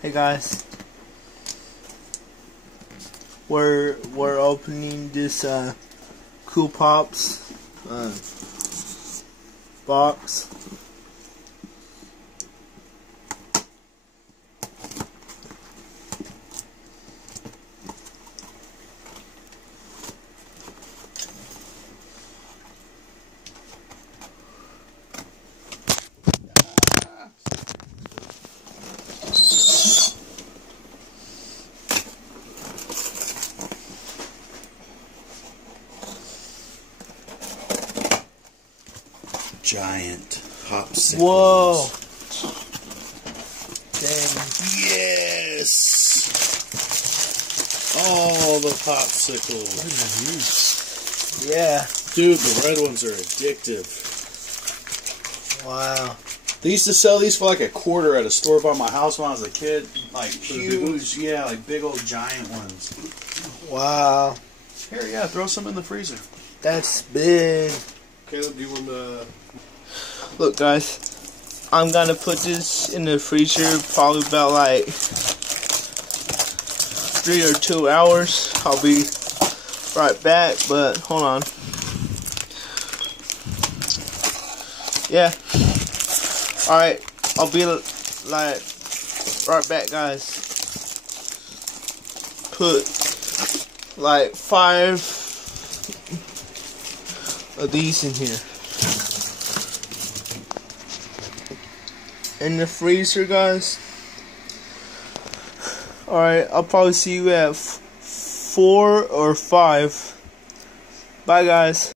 Hey guys, we're opening this Kool Pops box. Giant popsicles. Whoa! Dang. Yes! All the popsicles. Yeah. Dude, the red ones are addictive. Wow. They used to sell these for like $1 at a store by my house when I was a kid. Like huge, yeah, like big old giant ones. Wow. Here, yeah, throw some in the freezer. That's big. Caleb, do you want to... Look guys, I'm gonna put this in the freezer probably about like 3 or 2 hours. I'll be right back, but hold on. Yeah. Alright, I'll be like right back guys. Put like 5 of these in here. In the freezer, guys. Alright, I'll probably see you at 4 or 5. Bye, guys.